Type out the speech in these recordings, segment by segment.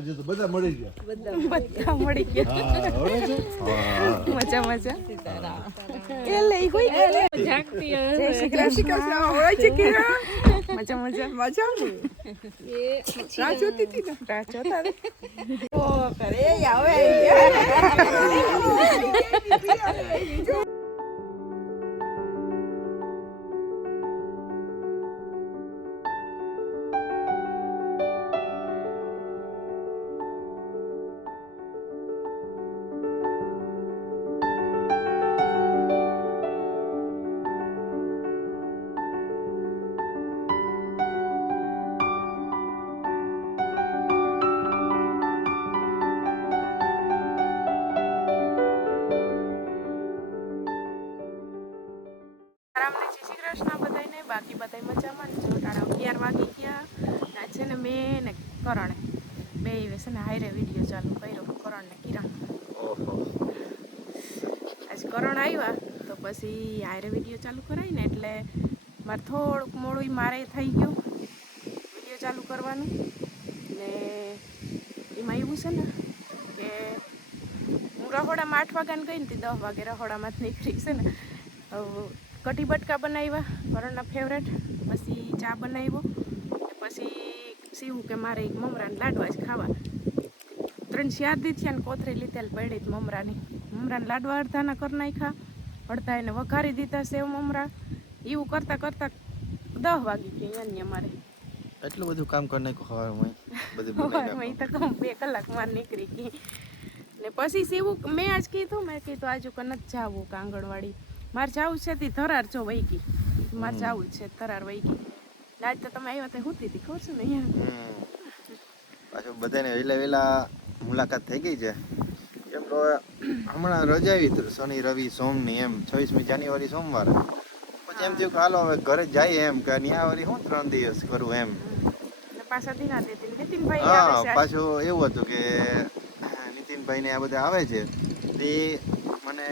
આજે તો બધા મળી ગયા. બધા મળી ગયા. હા, આવડે છે? હા. મજા મજા. એ લઈ ગઈ એ જાગતી જય શ્રી કૃષ્ણ. હોય છે કે મજા મજા મજા. એ રાહ જોતી હતી ને. રાહ જોતા હતા. ઓ કરે આવે. રામને જય શ્રી કૃષ્ણ બધાને. બાકી બધા મજામાં ને? જો તારા 11 વાગી ગયા. ના છે ને મેં ને કરણે બે છે ને હાઈરે વિડીયો ચાલુ કર્યો. કરણ ને કિરણ. ઓહો. આજ કરણ આવ્યા તો પછી હાઈરે વિડીયો ચાલુ કરાય ને એટલે મારે થોડુંક મોડું મારે થઈ ગયું વિડીયો ચાલુ કરવાનું. ને એમાં એવું છે ને કે હું રહોડામાં 8 વાગ્યાને ગઈ ને 10 વાગે રહોડામાં જ નીકળી છે ને. કઢી બટકા બનાવ્યા કરણના ફેવરેટ. પછી ચા બનાવ્યો. પછી સીવું કે મારે એક મમરાને લાડવા જ ખાવા. 3-4 દી થયા ને કોથરી લીધેલ પડી મમરાની. મમરાને લાડવા અડધાના કરી નાખ્યા, અડધા એને વઘારી દીધા સેવ મમરા. એવું કરતાં કરતાં 10 વાગી ગયા અહીંયા મારે. એટલું બધું કામ કરી નાખ્યું સવારમાં સવારમાં તો કમ 2 કલાકમાં નીકળી ગઈ. ને પછી સીવું મેં આજ કીધું આજુ કે નથી જાવું કે આંગણવાડી. મારે જવું છે તે ધરાર જો વહી ગઈ. મારે જવું છે ધરાર વહી ગઈ. આજ તો તમે આવ્યા તો હુતી હતી ખબર છે ને અહીંયા. પાછું બધાને વહેલા મુલાકાત થઈ ગઈ છે. એમ તો હમણાં રજા આવી હતી શનિ રવિ સોમની એમ 26મી જાન્યુઆરી સોમવાર. પછી એમ થયું કે હાલો હવે ઘરે જાય એમ કે ત્યાં વળી હું 3 દિવસ કરું એમ. પાછા દિના દેતી નીતિનભાઈ હા આવે છે. પાછું એવું હતું કે નીતિનભાઈ ને આ બધા આવે છે તે મને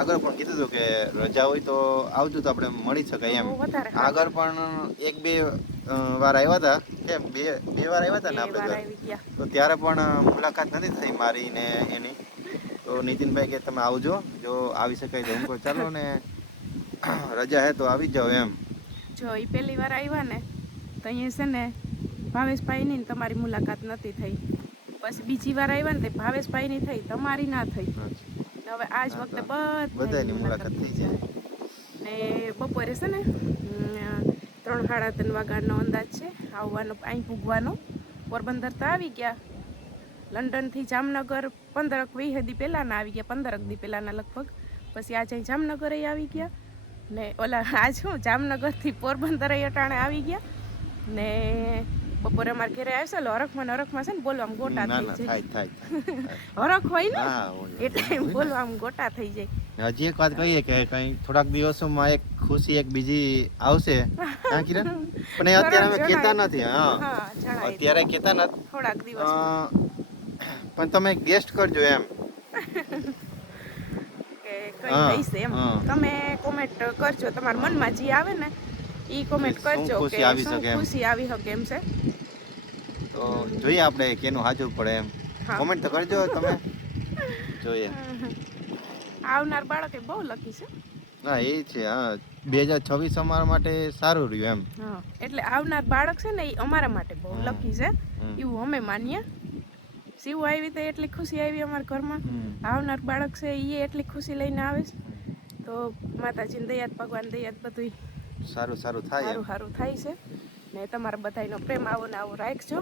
આગળ પણ કીધું હતું કે રજા હોય તો આવજો તો આપણે મળી શકાય એમ. આગળ પણ 1-2 વાર આવ્યા હતા કે બે વાર આવ્યા હતા ને આપણે તો ત્યારે પણ મુલાકાત નથી થઈ મારી ને એની. તો નીતિનભાઈ કે તમે આવજો જો આવી શકાય તો. હું કહું ચાલો ને રજા હે તો આવી જાઓ એમ. જો એ પહેલી વાર આવ્યા ને તો અહીંયા છે ને ભાવેશભાઈની ને તમારી મુલાકાત નથી થઈ. પછી બીજી વાર આવ્યા ને તે ભાવેશભાઈની થઈ, તમારી ના થઈ. હવે આજ વખતે બધાની મુલાકાત થઈ જાય. ને બપોરે છે ને 3-3:30 વાગ્યાનો અંદાજ છે આવવાનો, અહીં પૂગવાનો. પોરબંદર તો આવી ગયા. લંડનથી જામનગર 15-20 દી પહેલાંના આવી ગયા, 15 દી પહેલાંના લગભગ. પછી આજે અહીં જામનગર આવી ગયા ને ઓલા આજ શું જામનગરથી પોરબંદર અટાણે આવી ગયા. ને બપોરે અમારે ઘરે આવશે હરખમાં છે ને બોલવામાં ગોટા થઈ જાય. હરખ હોય ને એટલે બોલવામાં ગોટા થઈ જાય. હજી એક વાત કહીએ કે કઈ થોડાક દિવસોમાં એક ખુશી એક બીજી આવશે હા કિરણ, પણ એ અત્યારે અમે કહેતા નથી. હા અત્યારે કહેતા નથી થોડાક દિવસ, પણ તમે ગેસ્ટ કરજો એમ કે કઈ થઈશે એમ. તમે કોમેન્ટ કરજો તમારા મનમાં જે આવે ને ઈ કોમેન્ટ કરજો કે શું ખુશી આવી શકે એમ છે. તો જોઈએ આપણે કેનું સાચું પડે એમ. કોમેન્ટ તો કરજો તમે, જોઈએ. આવનાર બાળકે બહુ લકી છે. હા એ છે. હા 2026 અમારા માટે સારું રહ્યું એમ. હા એટલે આવનાર બાળક છે ને એ અમારા માટે બહુ લકી છે એવું અમે માનીએ. શિવ આવી તો એટલી ખુશી આવી અમારા ઘરમાં. આવનાર બાળક છે એ એટલી ખુશી લઈને આવે છે. તો માતાજીની દયાત ભગવાન દયાત બધું સારું થાય, સારું થાય છે. ને તમારા બધાનો પ્રેમ આવો ને આવો રાખજો.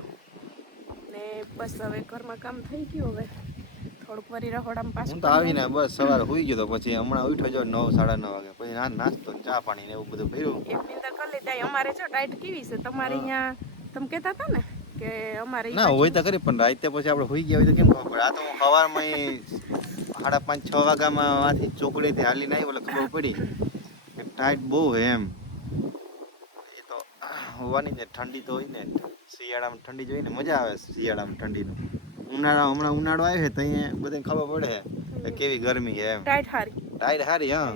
ને બસ હવે ઘરમાં કામ થઈ ગયું. હવે થોડુંક વરી રહોડામાં પાછું હું તો આવીને બસ સવારે સુઈ ગયો તો પછી હમણાં ઉઠ્યો જો 9-9:30 વાગે. પછી નાસ્તો ચા પાણી ને એવું બધું કર્યું. એક નિંદર કરી લીધી. અમારે જો ડાયટ કેવી છે તમારે અહીંયા તમે કહેતા હતા ને કે અમારે ના હોય તો કરી પણ રાતે પછી આપણે સુઈ ગયા હોય તો કેમ ખબર પડે. આ તો હું સવારમાં 5:30-6 વાગ્યામાં આથી ચોકડીથી હાલીને આવી એટલે ખબર પડી કે ટાઈટ બહુ હોય એમ. એ તો હોવાની ને ઠંડી તો હોય ને, શિયાળામાં ઠંડી જોઈ ને મજા આવે. શિયાળામાં ઠંડીનું હમણાં ઉનાળો આવ્યો છે તો અહીંયા બધાને ખબર પડે કે કેવી ગરમી છે એમ. ટાઈટ હારી હા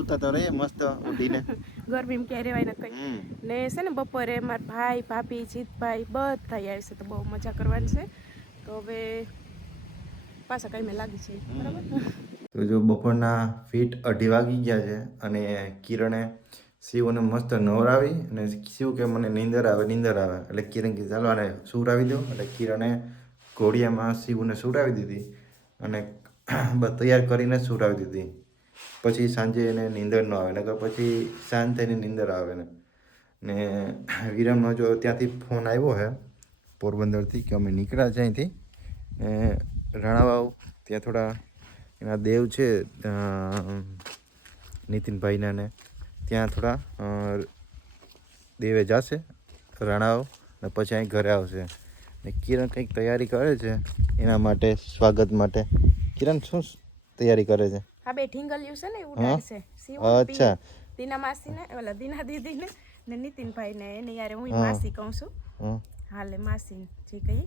ઉતા તો રહે મસ્ત ઉઠીને. ગરમીમાં ક્યાંય રહેવાય કઈ ને છે ને બપોરે મારા ભાઈ ભાભી જીતભાઈ બધા આવશે તો બહુ મજા કરવાની છે. તો તો હવે પાછા કઈ મેં લાગી છે બરાબર. તો જો બપોરના ફીટ 2:30 વાગી ગયા છે અને કિરણે શિવને મસ્ત નવરાવી અને શિવ કે મને નીંદર આવે એટલે કિરણ કે ચાલો આને સુવડાવી દો એટલે કિરણે ઘોડિયામાં શિવને સુવડાવી દીધી અને બસ તૈયાર કરીને સુવડાવી દીધી. પછી સાંજે એને નીંદર ન આવે નકર પછી શાંત થઈને નીંદર આવે ને વિરમનો જો ત્યાંથી ફોન આવ્યો છે પોરબંદરથી કે અમે નીકળ્યા છે અહીંથી રાણાવાવ ત્યાં થોડા એના દેવ છે નીતિનભાઈના ને ત્યાં થોડા દેવે જશે રાણાવાવ ને પછી અહીં ઘરે આવશે ને કિરણ કંઈક તૈયારી કરે છે એના માટે સ્વાગત માટે. કિરણ શું તૈયારી કરે છે? હા બે ઢીંગલ્યું છે ને ઉડાડશે શિવ. અચ્છા. દીના માસીને ઓલા દીના દીદીને ને નીતિનભાઈને એને યાર હું માસી કહું છું. હાલે માસી જે કહી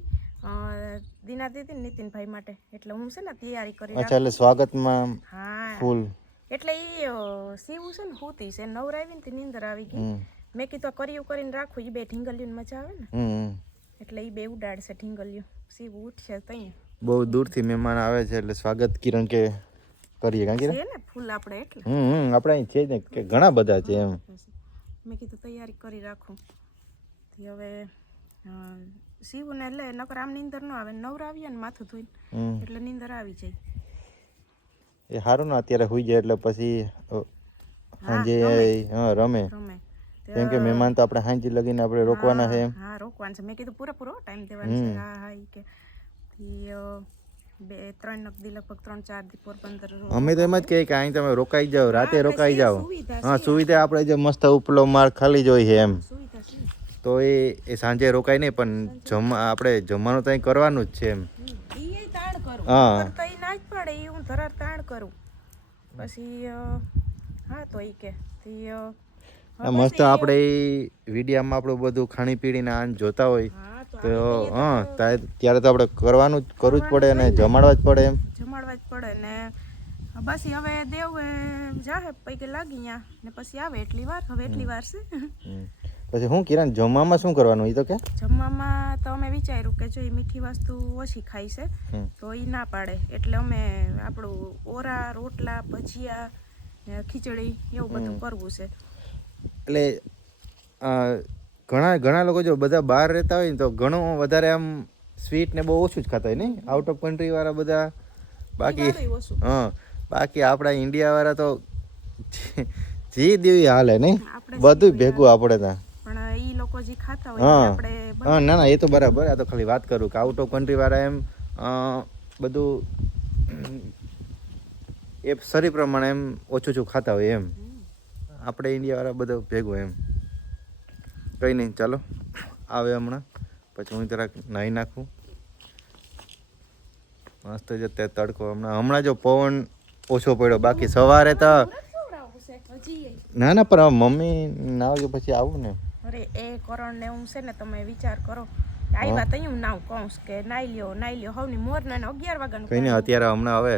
દીના દીદી નીતિનભાઈ માટે એટલે હું છે ને તૈયારી કરી. અચ્છા એટલે સ્વાગતમાં હા ફૂલ એટલે એ શિવ છે ને હોતી છે નવરાવી ને નીંદર આવી ગઈ. મેં કીધું કર્યું કરીને રાખું એ બે ઢીંગલ્યું મજા આવે ને એટલે એ બે ઉડાડશે ઢીંગલ્યું. શિવ ઉઠશે ત્યાં બહુ દૂરથી મહેમાન આવે છે એટલે સ્વાગત કિરણ કે કરીએ કાં કિરણ છે ને ફૂલ આપણે એટલે આપણે અહીં છે જ ને કે ઘણા બધા છે એમ. મેં કીધું તૈયારી કરી રાખું. હવે શિવને એટલે નકર આમ નીંદર ન આવે નવરાવીએ ને માથું ધોઈને એટલે નીંદર આવી જાય. એ સારું ને અત્યારે હોઈ જાય એટલે પછી સાંજે રમે કેમ કે મહેમાન તો આપણે સાંજે લગીને આપણે રોકવાના છે એમ. હા રોકવાના છે. મેં કીધું પૂરો ટાઈમ દેવાનો છે. હા હા ઈ કે 2-3 દી લગભગ 3-4 દી પોરબંદર. અમે તો એમ જ કહીએ કે અહીં તમે રોકાઈ જાઓ રાતે રોકાઈ જાઓ. હા સુવિધા આપણે જે મસ્ત ઉપલો માળ ખાલી જોઈ છે એમ તો એ સાંજે રોકાય નહીં પણ આપણે જમવાનું તો અહીં કરવાનું જ છે એમ. હા તો એ ના જ પડે એ હું ધરાર તાણ કરું પછી હા તો એ કે મસ્ત આપણે વિડીયામાં આપણું બધું ખાણી પીણીને આન જોતા હોય તો ત્યારે તો આપણે કરવું જ પડે અને જમાડવા જ પડે એમ. જમાડવા જ પડે ને બસ હવે દેવ જાહે પૈકે લાગી અહીંયા ને પછી આવે એટલી વાર છે. પછી હું કિરણ જમવામાં શું કરવાનું એ તો કે જમવામાં તો અમે વિચાર્યું કે જો એ મીઠી વસ્તુ ઓછી ખાઈ છે તો એ ના પાડે એટલે અમે આપણું ઓરા રોટલા ભજીયા ખીચડી એવું બધું કરવું છે. એટલે ઘણા લોકો જો બધા બહાર રહેતા હોય ને તો ઘણું વધારે આમ સ્વીટ ને બહુ ઓછું જ ખાતા હોય નહીં આઉટ ઓફ કન્ટ્રી વાળા બધા. બાકી આપણા ઇન્ડિયા વાળા તો જી દેવી હાલે નહીં બધું ભેગું આપણે ત્યાં. પણ ઈ લોકો જે ખાતા હોય આપણે ના એ તો બરાબર. આ તો ખાલી વાત કરું કે આઉટ ઓફ કન્ટ્રી વાળા એમ બધું એ શરીર પ્રમાણે એમ ઓછું ખાતા હોય એમ. આપણે ઇન્ડિયા વાળા બધો ભેગો એમ. કંઈ નહીં ચાલો આવે હમણાં પછી હું જરાક નાહી નાખું મસ્ત જ અત્યારે તડકો હમણાં જો પવન ઓછો પડ્યો બાકી સવારે તો ના પણ મમ્મી નાવજો પછી આવું ને. અરે એ કરણ ને હું છે ને તમે વિચાર કરો આવ્યા તો હું નાવ કહું કે નાઈ લ્યો હવની મોર ને 11 વાગ્યાનું કંઈ નહીં અત્યારે હમણાં આવે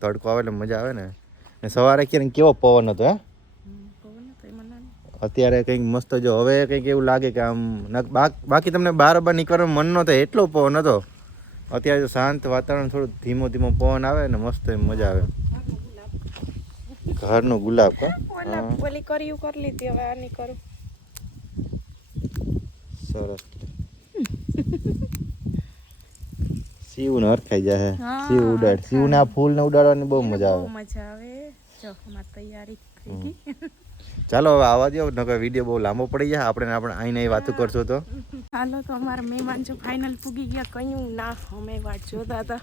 તડકો આવે એટલે મજા આવે ને સવારે ક્યારેક કેવો પવન હતો હે અત્યારે કંઈક મસ્ત જો હવે કંઈક એવું લાગે કે આમ બાકી તમને બહાર નીકળવાનું મન ન થાય એટલો પવન હતો. અત્યારે જો શાંત વાતાવરણ થોડું ધીમો પવન આવે ને મસ્ત મજા આવે. ઘરનું ગુલાબ ઓલી કર્યું કરી લીધી હવે આની કરું. સરસ. શિવને હરખાઈ જાય શિવને આ ફૂલને ઉડાડવાની બહુ મજા આવે. જો અમાર તૈયારી થઈ ગઈ. ચાલો હવે આવા દો નકર વિડીયો બહુ લાંબો પડી જાય આપણે અહીં વાતો કરશો તો. હાલો તો અમારા મહેમાન જો ફાઇનલ પૂગી ગયા કયું ના અમે વાટ જોતા હતા.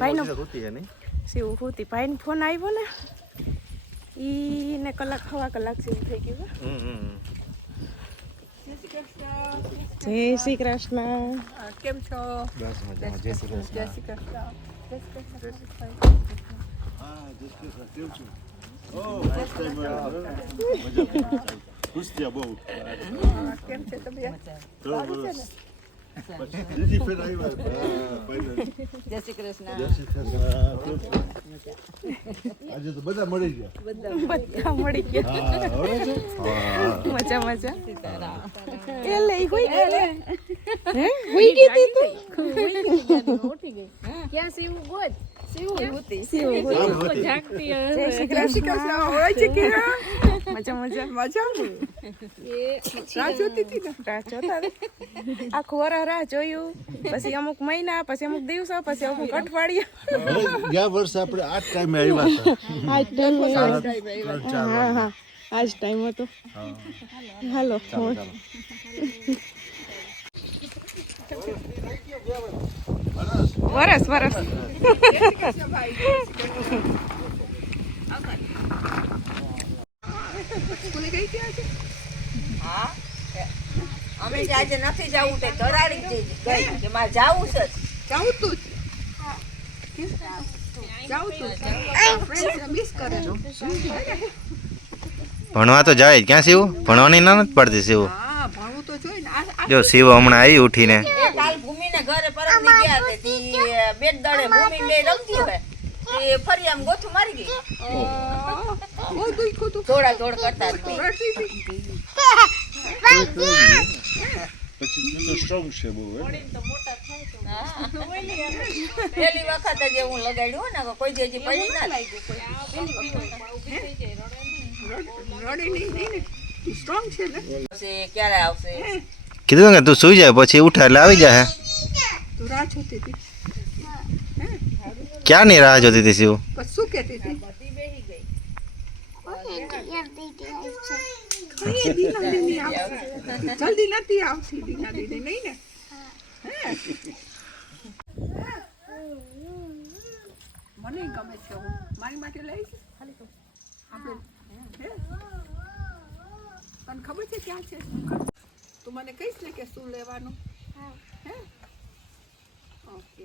ભાઈનો શિવ હોતી ભાઈનો ફોન આવ્યો ને ઈ ને કલાક જેવું થઈ ગયું. જય શ્રી કૃષ્ણ. કેમ છો? બસ મજામાં. જય શ્રી કૃષ્ણ. જય શ્રી કૃષ્ણ. ખુશ થયા બહુ. કેમ છે તબિયત? બસ ત્રીજી ફેર આવ્યા. હા, પહેલા. જય શ્રી કૃષ્ણ. જય શ્રી કૃષ્ણ. આજે તો બધા મળી ગયા. બધા મળી ગયા. હા, હવે છે? હા. મજા મજા એ લઈ ગઈ હે હુઈ ગઈ તી તું ઉઠી ગઈ. ક્યાં સીવું ગોદ? સીવું હતી. આમ હતી. જાગતી જય શ્રી કૃષ્ણ હોય છે કે મજા મજા મજા રાહ જોતી હતી ને રાહ જોતા હતા. આખું વરસ રાહ જોયું, પછી અમુક મહિના, પછી અમુક દિવસો, પછી અમુક અઠવાડિયા. હવે ગયા વર્ષે આપણે આ જ ટાઈમે આવ્યા હતા. આજ ટાઈમ ત્રણ, ચાર હા વાગે. હા આજ ટાઈમ હતો. હા. હાલો ચાલો, ચાલો. વરસ વરસ અમે જે આજે નથી જવું તે ધરાડી જ ગઈ કે મારે જાવું છે ભણવા તો જાય જ. ક્યાં શિવ ભણવાની ના નથી પડતી શિવ. જો શિવ હમણાં આવી ઉઠીને. એ કાલ ભૂમિને ઘરે પરમ ની ગયા તે તી બે દડે ભૂમિ બે રમતી હોય તે ફરી આમ ગોથું મારી ગઈ થોડા થોડ કરતા જ નહીં. પછી તું તો સ્ટ્રોંગ છે બહુ હે? પેલી વખત જ હું લગાડ્યું ને કોઈ જે હજી પડી ના લાગ્યું પછી ક્યારે આવશે કીધું કે તું સુઈ જાય પછી ઉઠે એટલે આવી જાય. ક્યાં ની રાહ જોતી હતી શિવ? જલ્દી નથી આવતી દીના દીદી નહીં ને મને ગમે છે હું મારી માટે લઈશ ખાલી તો આપણે તને ખબર છે ક્યાં છે તું મને કહીશ ને કે શું લેવાનું હે ઓકે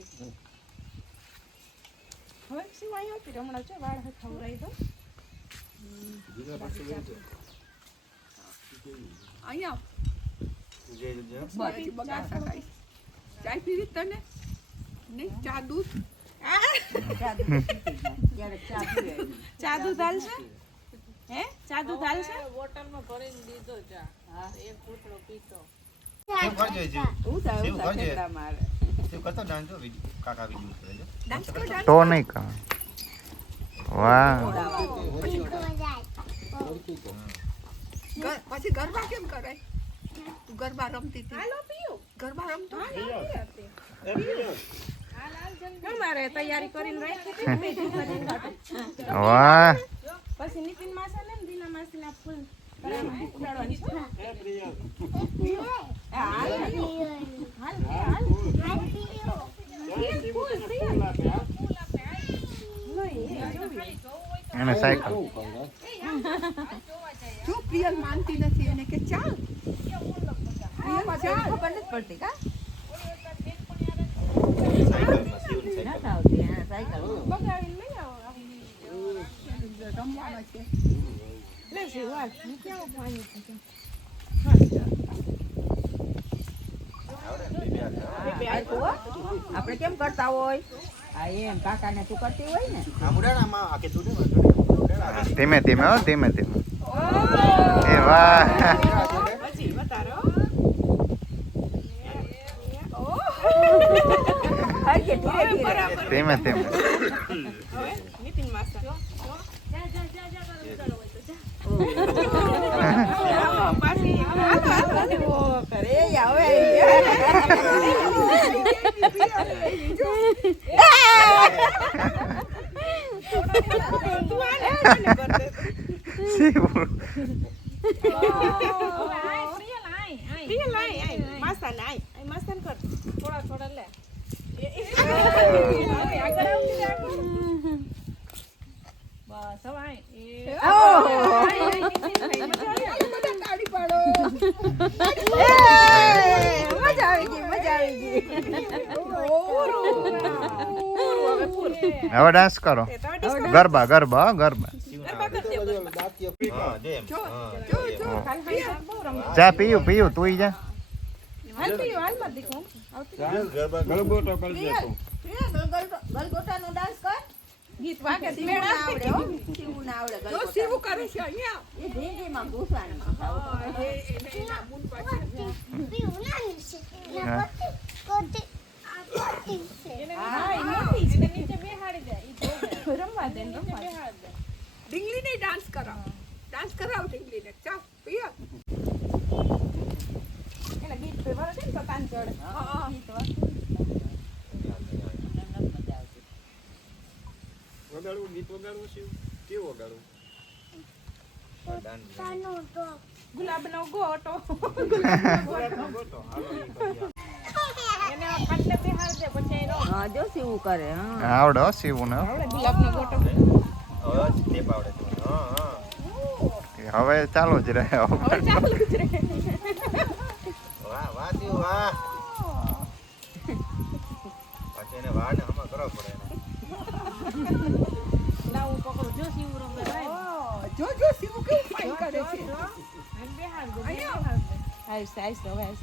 હવે શું અહીંયા હતી હમણાં છે વાળ ખવડાવી દો અહીંયા બગાડ શકાય ચાય પીવી તને નહીં ચા દૂધ ચા દૂધ હાલશે હે ચા દૂધ હાલશે બોટલમાં ભરીને દીધો ચા. એક પૂતળો પીતો. શિવ કરજો શિવ. શિવ કરજો. મારે શિવ કરતો ડાન્સ જો કાકા વિડિયો કરે છે. ડાન્સ કર ડાન્સ તો નહીં કા. વાહ. પછી ગરબા કેમ કરાય તું ગરબા રમતી હતી હાલો પીઓ ગરબા રમતો મારે તૈયારી કરીને રાખી હતી વાહ. પછી નીતિન માસા ને દીના માસી ના ફૂલ ઉડાડવાની છે હાલ એને સાયકલ. જો પ્રિયલ માનતી નથી એને કે ચાલ પ્રિયલ ચાલ ખબર નથી પડતી કા સાયકલમાં શિવની સાયકલ. નથી આવતી હા સાયકલ બગાડીને લઈ આવો રમવાનો છે લે શિવાલ હું ક્યાં પાણી છે આપણે કેમ કરતા હોય હા એમ કાકાને તું કરતી હોય ને આમ ઉડાડામાં આકે છૂટે ધીમે ધીમે હો ધીમે ધીમે. એ વાહ. પછી બતારો હરકે ધીરે ધીરે ધીમે ધીમે. હવે નીતિન માસા જા પાછી હાલો કરે આવે હવે ડાન્સ કરો. ગરબા ગરબા ગરબા. જા પીયું પીયું તું જા. હાલ મત દીકરો ગલગોટો કરી પ્રિયલ, દેતો. પ્રિયલ, ગલગોટાનો ડાન્સ કર. ગીત વાગે શિવું ના આવડે હો. શિવું ના આવડે ગલગોટાનો. એ ઢીંગલીમાં ઘૂસવાનું. હા એ મોટી છે નીચે બેહાડી દે ઈ જોવે. રમવા દે ને રમવા દે. ઢીંગલીને ડાન્સ કરાવો. ડાન્સ કરાવો ઢીંગલીને. ચાલ પ્રિયા. એના ગીત પે વાળો છે ને પતાન ચડે. ગીત વાગે. વગાડવું ગીત વગાડવું છે કેવું વગાડવું ગુલાબનો ગોટો. ગોટો હાલો ઈ કરી એને ખાટલે બેહાડી દે પછી એનો હા જો શિવું કરે. હા આવડે હો સીવું ને આવડે ગુલાબનો ગોટો. હવે સ્ટેપ આવડે તો હવે ચાલુ જ રહે હવે ચાલુ જ રહે. વાહ વાહ સીવું વાહ પાછું એને વાહ ને હમણાં કરવા પડે એને. લાવું પકડો જો શિવ રમે જો જો શિવું કેવું ફાઇન કરે છે. બેહાડ દે બેહાડ દે. આઈસ આઈસ હવે આઈસ.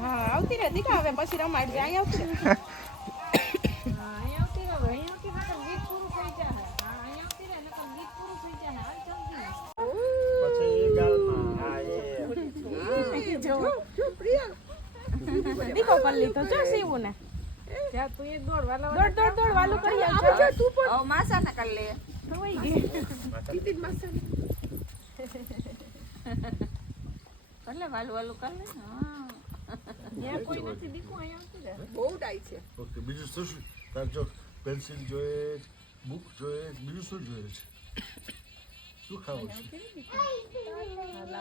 હા આવતી રહે દીકા હવે પછી રમાડજે અહીં આવતી રહે. હા અહીં આવતી રહે અહીં આવતી રહે ગીત પૂરું થઈ જાય. હા અહીં આવતી રહે નકર ગીત પૂરું થઈ જાય. હાલ જલ્દી. પછી એ ગાલમાં હા એ જો જો પ્રિયા. દીકો કરી લીધો જો શિવું ને. જા તું એક દોડ વાલા દોડ દોડ દોડ વાલું કરી આવજો. તું પણ હવે માસાને કરી લે. ખવાઈ ગઈ. કીધી માસાને. કર લે વાલું વાલું કર લે. હા ત્યાં કોઈ નથી દીકો અહીં આવતી રહે. બહુ ડાય છે. ઓકે બીજું શું શું તાર જો પેન્સિલ જોઈએ બુક જોઈએ બીજું શું જોઈએ છે શું ખાવું છે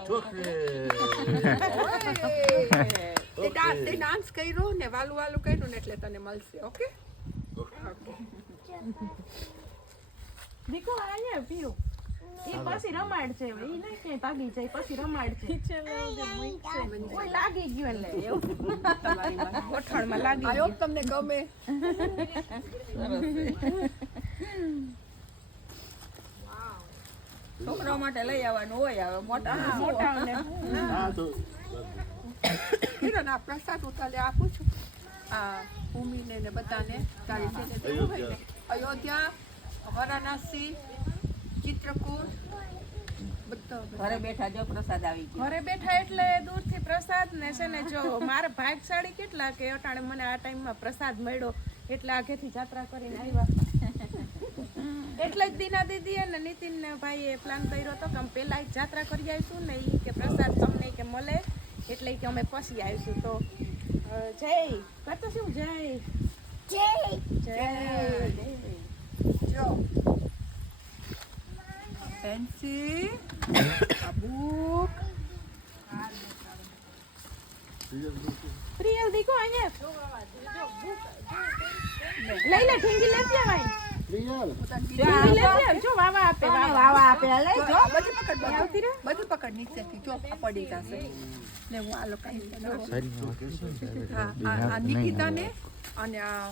ચોકલેટ તે ડાન્સ કર્યો ને વાલું વાલું કર્યું ને એટલે તને મળશે. ઓકે દીકો અહીંયા પીયું. એ પછી રમાડ છે ઈ નહીં ક્યાંય ભાગી જાય પછી રમાડ છે. ઓય લાગી ગયું એટલે એવું ગોઠણમાં લાગી આઈ ગયું. હોપ તમને ગમે. છોકરાઓ માટે લઈ આવવાનું હોય હવે મોટા મોટાઓને હા તો કિરણ આ પ્રસાદ ઉતારે આપું છું. આ ભૂમિને ને બધાને તારી તેને દેવું હોય ને. અયોધ્યા, વારાણસી, ચિત્રકૂટ બધા ઘરે બેઠા જો પ્રસાદ આવી ગયો. ઘરે બેઠા એટલે દૂરથી પ્રસાદ ને છે ને જો મારા ભાગશાળી કેટલા કે અટાણે મને આ ટાઈમમાં પ્રસાદ મળ્યો એટલે આગેથી જાત્રા કરીને આવ્યા. એટલે જ દીના દીદી અને નીતિન ને ભાઈએ પ્લાન કર્યો હતો કે અમે પહેલા જ જાત્રા કરી આવીશું ને ઈ કે પ્રસાદ તમને કે મળે એટલે કે અમે પછી આવીશું. તો જય કરતો શું જય જય જય જો પેન્સિલ, આ બુક, પ્રિયલ દીકો અહીંયા લઈ લે ઠીંગી લેતી આવાય. પ્રિયલ ઠીંગી લેતી આવ જો વાવા આપે વાવા આપે લઈ જો. બધી પકડ આવતી રહે. બધી પકડ નીચેથી જો આ પડી જશે ને હું આ લોકો આ નિકિતાને અને આ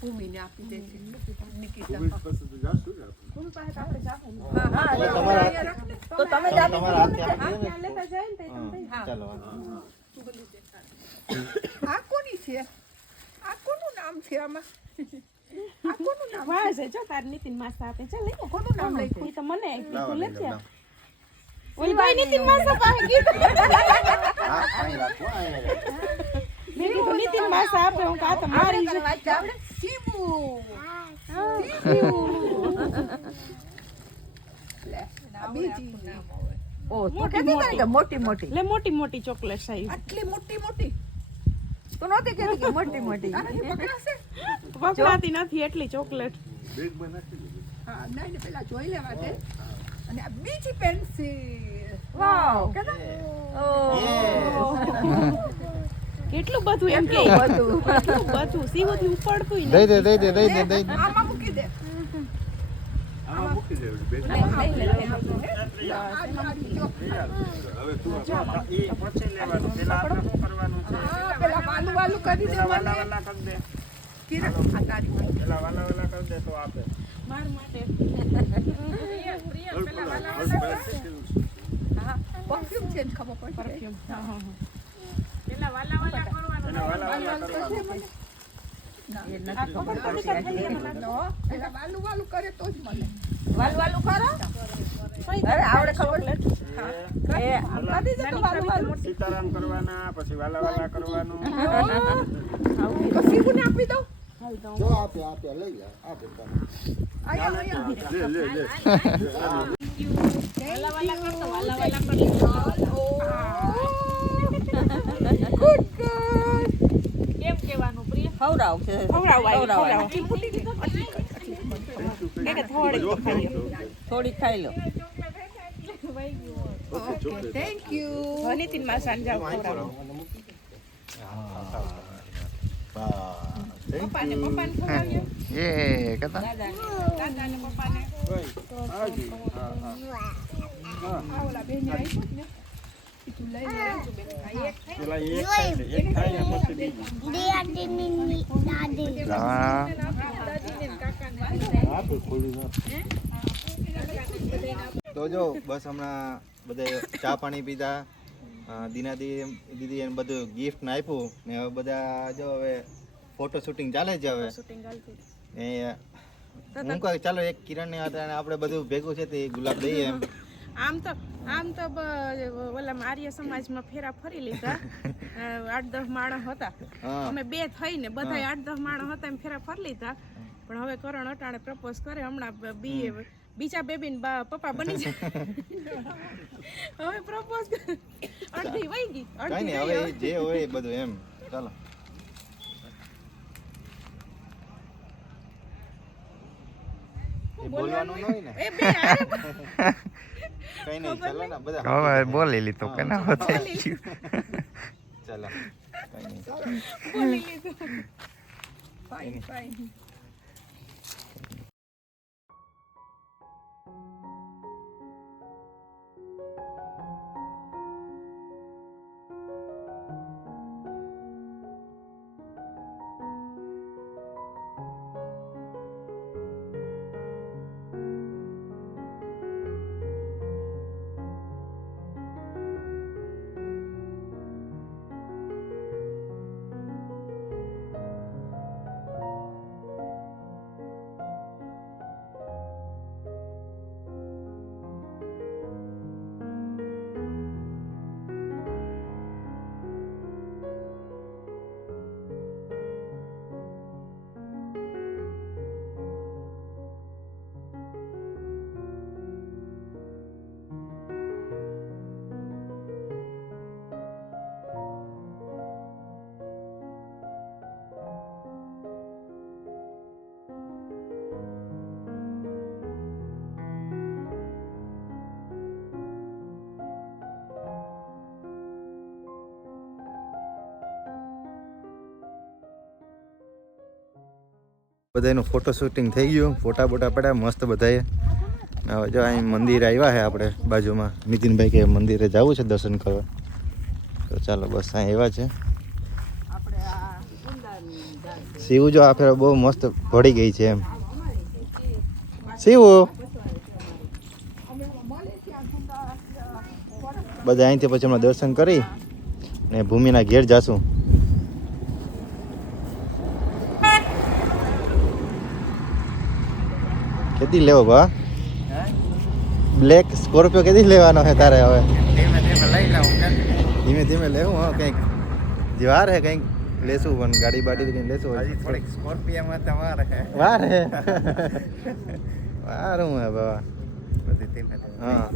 ભૂમિને આપી દે છે. નિકિતા પાસે તો જાશું ને આપણે. કોણ પાસે તો આપણે જાવું. હા હા અહીંયા રાખ ને. તો તમે જ આપી તમારા હાથે હા આપી દો ત્યાં લેતા જાય ને તો તમે હા ચાલો આ કોની છે? આ કોનું નામ છે આમાં? આ કોનું નામ? વાહ છે જો તાર નીતિન માસા આપે ચાલ લઈ લે. કોનું નામ લખ્યું? ઈ તો મને આપી લાવો તું લઈ લેતી લો, આવ. ઓલી ભાઈ નીતિન માસા પાસે કીધું હા અહીં રાખો અહીં રાખો. મેં કીધું નીતિન માસા આપે હું કા તો મારી છે. શિવુ. લે આ બીજી ઓ તો કહેતી હતી કે મોટી મોટી. લે મોટી મોટી ચોકલેટ સાઈ આટલી મોટી મોટી તો નહોતી કહેતી કે મોટી મોટી. આનાથી પકડાશે? વપરાતી નથી એટલી ચોકલેટ. બેગમાં નાખી દીધું હા નહીં ને પેલા જોઈ લેવા દે. અને આ બીજી પેન્સિલ. વાવ. ઓ કેટલું બધું એમ કે બધું. કેટલું બધું સીવોથી ઉપડતું ય દઈ દે દઈ દે દઈ દે દઈ દે. આમાં મૂકી દે. આમાં મૂકી દેવું બેગ આ જો. હવે તું એ પછી લેવાનું પેલા આપણે શું કરવાનું છે હા, પેલા વાલું વાલું કરી દે વાલા મને. વાલા કરી દે કિરણ આ તારી માટે. પેલા વાલા વાલા કરી દે તો આપે માર માટે હા પરફ્યુમ છે ને ખબર પડશે. પરફ્યુમ હા હા હા એના વાલું વાલું કરે તો જ મળે. વાલું કરો અરે આવડે ખબર લે કરી દે તો વાલું વાલું. સીતારામ કરવાના પછી વાલા વાલા કરવાનું. તો સીવું ને આપી દઉં. જો આપે લઈ લે આપે અહીંયા લે લે ખવડાવ છે થોડી ખાઈ લો ઓકે થેન્ક યુ. નીતિન માં સાંજે પપ્પાને ખવડાવ્યો એ કહેતા દાદાને પપ્પાને ઓલા બેન આપ્યો ને તું લઈ લે બેન. પેલા એક ખાય ને પછી બીજું. આપે ખોલી ના તો જો બસ હમણાં બધા ચા પાણી પીધા, દીદી એને બધું ગિફ્ટ ને આપ્યું ને હવે બધા જો હવે ફોટો શૂટિંગ ચાલે છે. હવે શૂટિંગ ચાલતું એ હું કહું ચાલો એક કિરણ ને હતા આપણે બધું ભેગું છે તે ગુલાબ દઈએ એમ. આમ તો ઓલા આર્ય સમાજમાં ફેરા ફરી લીધા 8-10 માણસ હતા. હા. અમે 2 થઈને બધા 8-10 માણસ હતા એમ ફેરા ફરી લીધા. પણ હવે કરણ અટાણે પ્રપોઝ કરે હમણાં બીજા બેબી ને પપ્પા બની જાય. હવે પ્રપોઝ અડધી વહી ગઈ કઈ અડધી નહીં હવે જે હોય એ બધું એમ. ચાલો એ બોલવાનું ન હોય ને એ બે હારે કઈ નહીં. ચાલો ને બધા હવે બોલી લીધું કે ના હોત. ચાલો કઈ નહીં. બોલી લીધું. Fine fine. બધાનું ફોટો શૂટિંગ થઈ ગયું, ફોટા બોટા પડ્યા મસ્ત બધાએ. હવે જો અહીં મંદિર આવ્યા છે આપણે બાજુમાં. નીતિનભાઈ કે મંદિરે જવું છે દર્શન કરવા, તો ચાલો બસ અહીં એવા છે. શિવ જો આ ફેર બહુ મસ્ત ભળી ગઈ છે એમ. શિવ બધા અહીંથી પછી હમણાં દર્શન કરી ને ભૂમિના ઘેર જાશું. કેદી લેવો બા? બ્લેક સ્કોર્પિયો કેદી લેવાનો છે તારે? હવે ધીમે ધીમે લઈ લઉં. ધીમે ધીમે લેવું. હા કંઈક જવાર હે કંઈક લેશું પણ ગાડી બાડી કંઈક લેશું. હજી થોડીક સ્કોર્પિયામાં તો વાર હે. વાર હે વાર હું હે બાબા. બધી ધીમે ધીમે. હા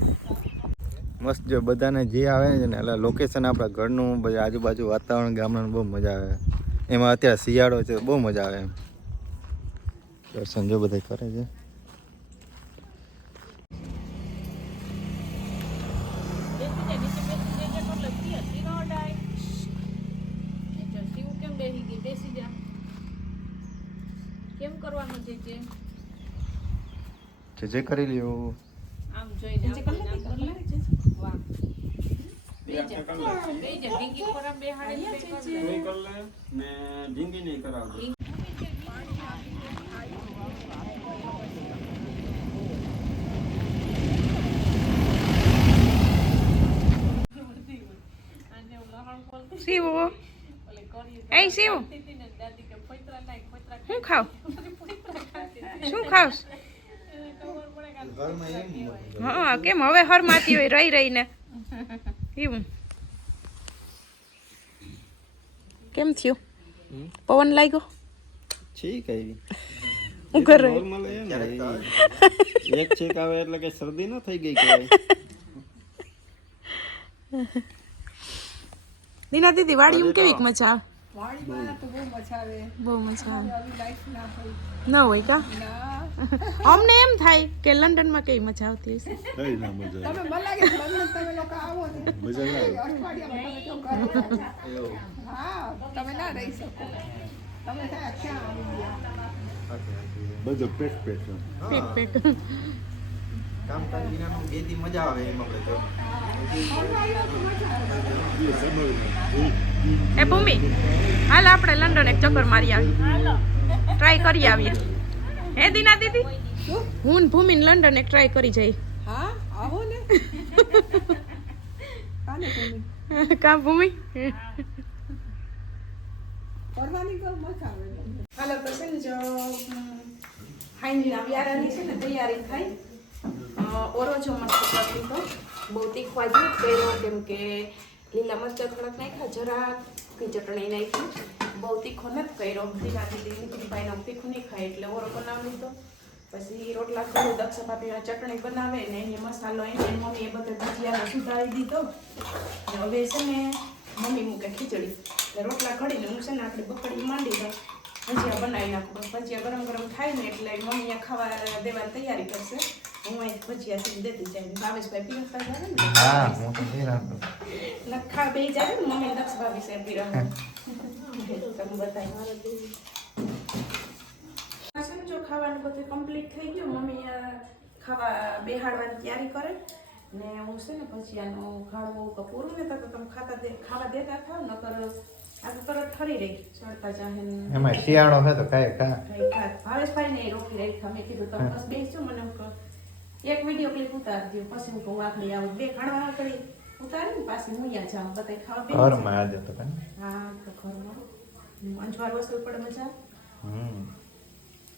મસ્ત જો બધાને જે આવે ને એટલે લોકેશન આપણા ઘરનું બધું આજુબાજુ વાતાવરણ ગામડાનું બહુ મજા આવે. એમાં અત્યારે શિયાળો છે બહુ મજા આવે એમ. દર્શન જો બધા કરે છે. કેમ કરવાનું છે જે કરી લ્યો. આમ જોઈને વાહ બેજા ઢીંગી પર આમ બેહાડીને નહીં કર લે ને ઢીંગી નહીં કરાવજો. શિવો એ શિવ શું ખાવ શું ખાવ હા કેમ હવે હરમાતી હોય રહી રહીને એવું કેમ થયું પવન લાગ્યો ઠીક આવી હું કરે નોર્મલ હે ને એક છેક આવે એટલે કે શરદી ન થઈ ગઈ કે દીના દીદી વાડીમાં કેવીક મજા આવે વાડીમાં તો બહુ મજા આવે બહુ મજા આવે આવી લાઈફ ના હોય ન હોય કા ના અમને એમ થાય કે લંડનમાં કેવી મજા આવતી હશે કઈ ના મજા તમે મને લાગે છે લંડન તમે લોકો આવો ને મજા ના આવે. અઠવાડિયામાં તમે તો ઘરે હા તમે ના રહી શકો તમે થાય ક્યાં આવી ગયા બધું પેટ પેટ પેટ પેટ કામકાજ વિનાનું બે દી મજા આવે એમ આપણે તો એ ભૂમિ હાલ આપણે લંડન એક ચક્કર મારી આવીએ ટ્રાય કરી આવીએ હે દીના દીદી હું ને ભૂમિ ને લંડન એક ટ્રાય કરી જઈએ હા આવો ને કાને તમે કા ભૂમિ ફરવાની તો મજા આવે હાલો તો છે ને જો ફાઇનલી વ્યારાની છે ને તૈયારી થાય ઓરો જો મસ્ત કરતી તો બહુ તીખવા જ કર્યો કેમ કે લીલા મરચાં થોડાક નાખ્યા જરાક ચટણી નાખી બહુ તીખો નથી કર્યો દીના દીદી નીતિનભાઈનો તીખું નહીં ખાય એટલે ઓરો બનાવી લીધો પછી રોટલા કરી દક્ષ ભાભીના ચટણી બનાવે ને એને મસાલો એને મમ્મી એ બધો ભજીયાનો સુધારી દીધો ને હવે છે ને મમ્મી મૂકે ખીચડી એટલે રોટલા ઘડીને હું છે ને આપણે બકડી માંડી દઉં ભજીયા બનાવી નાખું બસ ભજીયા ગરમ ગરમ થાય ને એટલે મમ્મી અહીંયા ખાવા દેવાની તૈયારી કરશે હું અહીં ભજીયા સીધી દેતી જાય ભાવેશભાઈ પીરસતા જાય ને હા હું તો નહીં રાખતો નખા બે જાય ને મમ્મી દક્ષ ભાભી સાહેબ પીરસતા તમે બતાવી જો ખાવાનું બધું કમ્પ્લીટ થઈ ગયું મમ્મી ખાવા બેહાડવાની તૈયારી કરે ને હું છે ને ભજીયાનું ખાડું પૂરું ને તો તમે ખાવા દેતા થાવ નકર આ તો તરત ઠરી રહી ચડતા ચાહે ને એમાં શિયાળો છે તો કાંઈ ખા ભાવેશભાઈ ને રોકી રહી તમે કીધું તમે બસ બેસજો મને એક વિડીયો ક્લિપ ઉતારી દો પછી હું કહું આખડી આવું બે ઘણવા આખડી ઉતારી ને પાછી હું અહીંયા જાઉં બધા ખાવા બે ઘરમાં આજે તો કાંઈ હા તો ઘરમાં અંજવાર વસ્તુ પડે મજા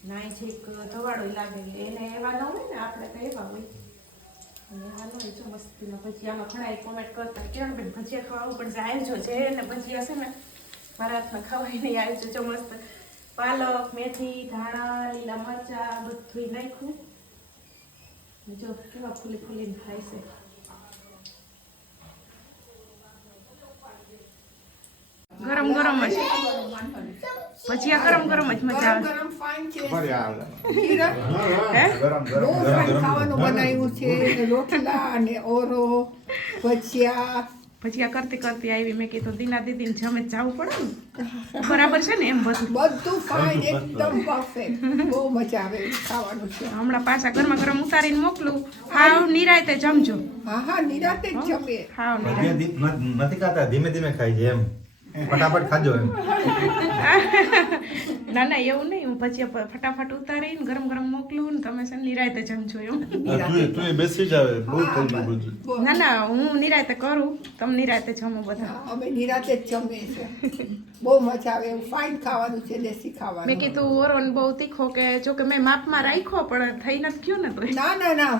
ના છે એક ધવાડો લાગે એને એવા ન હોય ને આપણે તો એવા હોય અને હાલો એ જો મસ્તીના ભજીયામાં ઘણા કોમેન્ટ કરતા કેમ બેન ભજીયા ખાવા પણ જાય જો છે ને ભજીયા છે ને મારા હાથમાં ખવાય નહીં આવી જો મસ્ત પાલક મેથી ધાણા લીલા મરચા બધું નાખ્યું જો કેવા ફૂલી ફૂલીને ખાય છે ગરમ ગરમ જ ભજીયા ગરમ ગરમ જ મજા આવે ગરમ ફાઇન છે હે બહુ ફાઇન ખાવાનું બનાવ્યું છે રોટલા અને ઓરો ભજીયા ભજીયા કરતી કરતી આવી મેં કીધું દીના દીદીને જમે જવું પડે ને બરાબર છે ને એમ બધું બધું ફાઇન એકદમ પરફેક્ટ બહુ મજા આવે એવું ખાવાનું છે હમણાં પાછા ગરમા ગરમ ઉતારીને મોકલું હાવ નિરાયતે જમજો હા હા નિરાતે જ જમે હાવ નિરાયતે નથી ખાતા ધીમે ધીમે ખાય છે એમ ફટાફટ ખાજો એમ ના ના એવું નહીં હું ભજીયા ફટાફટ ઉતારીને ગરમ ગરમ મોકલું ને તમે છે ને નિરાયતે જમજો એમ તું બેસી જ આવે બહુ થઈ ગયું બધું ના ના હું નિરાયતે કરું તમે નિરાયતે જમો બધા અમે નિરાતે જ જમે છે બહુ મજા આવે એવું ફાઇન ખાવાનું છે દેશી મેં ખાવાનું કીધું ઓરોન બહુ તીખો કે જો કે મેં માપમાં રાખ્યો પણ થઈ નથી ગયો ને તો ના ના ના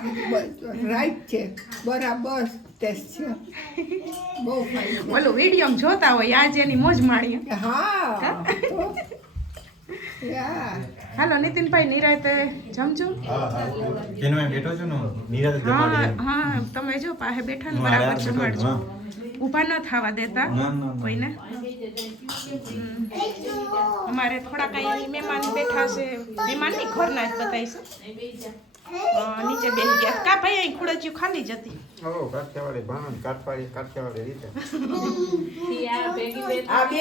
રાઈટ છે બરાબર ટેસ્ટ છે બહુ ફાઇન છે ઓલું વિડીયો જોતા હોય આજે એની મોજ માણીએ હા તો યા હાલો નીતિનભાઈ નિરાયતે જમજો હા હા કેનો મેં બેઠો છું ને નિરાતે જમાડી એમ. હા હા તમે જો પાસે બેઠા ને હું બરાબર આરામ જમાડજો હા. ઊભા ન થવા દેતા ના, ના, ના. કોઈને અમારે થોડા કઈ મહેમાન બેઠા છે મહેમાન નહીં ઘરના જ બતાવીશ નીચે બેસી ગયા કા ભાઈ અહીં ખુડચિયું ખાલી જ હતી ઓ કાઠિયાવાડી ભાણ કાઠિયાવાડી રીતે આ બે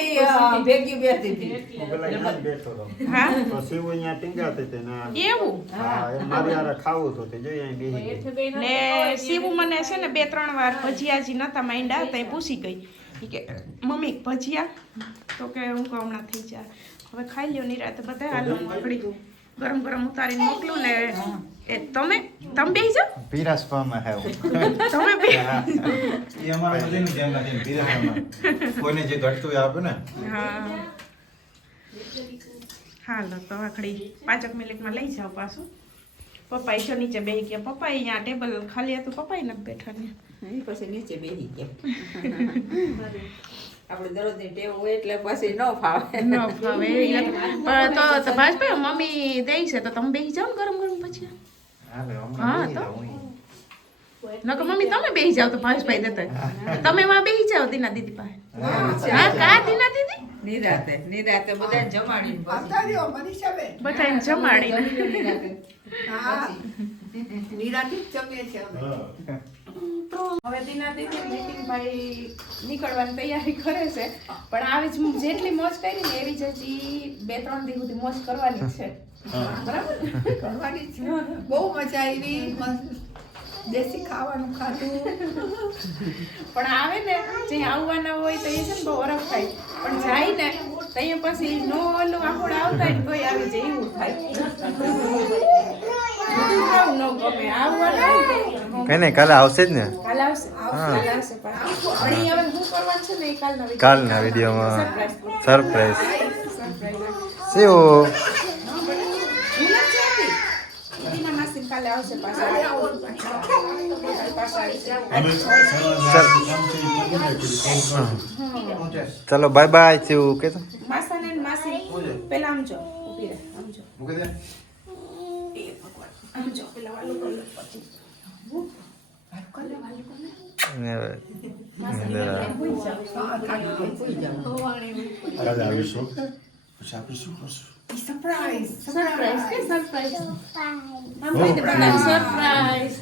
ભેગી બેઠી હતી હું પેલા અહીંયા જ બેઠો હતો હા તો શિવ અહીંયા ટીંગાતી હતી ને એવું હા એ મારી હારે ખાવું હતું તે જોઈ અહીં બેસી ગઈ ને શિવ મને છે ને 2-3 વાર ભજીયાજી નતા માંડ્યા ત્યાં પૂછી ગઈ ઈ કે મમ્મી ભજીયા તો કે હું કહું હમણાં થઈ જાય હવે ખાઈ લ્યો નિરાતે બધા હાલ ઘડી ગરમ ગરમ ઉતારીને મોકલું ને એ તમે બેસી જાઓ પીરસવામાં હે તમે બે એ અમારા બધાની જેમ નથી પીરસવામાં કોઈને જે ઘટતું હોય આપે ને હા હાલો તો આખડી 5 મિનિટમાં લઈ જાઓ પાછું. પપ્પા ઈશો નીચે બેસી ગયા. પપ્પા અહીંયા ટેબલ ખાલી હતું, પપ્પા નથી બેઠા ને. એ પછી નીચે બેસી ગયા. આપણે દરરોજની ટેવ હોય એટલે પછી ન ફાવે. ન ફાવે પણ તો ભાજભાઈ મમ્મી દે છે તો તમે બેસી જાઓ ને ગરમ ગરમ પછી. હાલે હા, હમણાં તો. બેસી જાઉં. નકર મમ્મી તમે બેસી જાઓ તો ભાજભાઈ દેતા હોય. તમે માં બેસી જાઓ દીના દીદી પાસે. હા કા દીના દીદી નિરાતે બધા જમાડીને પછી. આવતા રહ્યો મનીષાબેન. બધાને જમાડીને. નિરાતે. હા નિરાથી જ જમીએ છીએ અમે. હવે દીના દીદી નીતિન ભાઈ નીકળવાની તૈયારી કરે છે, પણ આવી જ જેટલી મોજ કરી ને એવી જ હજી 2-3 દિવસ સુધી મોજ કરવાની જ છે. બરાબર કરવાની છે. બહુ મજા આવી. મસ્ત દેશી ખાવાનું ખાધું. પણ આવે ને જે આવવાના હોય તો એ છે ને બહુ વરફ થાય, પણ જાય ને તો અહીંયા પછી નો ઓલું આખોડ આવતા હોય ને તોય આવી જાય એવું થાય. ન ગમે આવવાના હોય તો કઈ નહીં કાલે આવશે જ ને કાલે આવશે. કાલે આવશે પણ અહીં હવે શું કરવાનું છે ને એ કાલના કાલના વિડીયોમાં સરપ્રાઈઝ સરપ્રાઈઝ શિવ માસી કાલે આવશે પાછા. અમે સવારના કામ છે એ કરી નાખ્યું. ચલો બાય બાય શિવ કે તો માસા ને માસી પેલા આમ જો ઊભી રહે, આમ જો. એ ભગવાન આમ જો પેલા વાલું કરી લો પછી. કાલે આવીશું પછી આપણે શું કરશું? સરપ્રાઈઝ. સરપ્રાઈઝ કે સરપ્રાઈઝ. સરપ્રાઈઝ.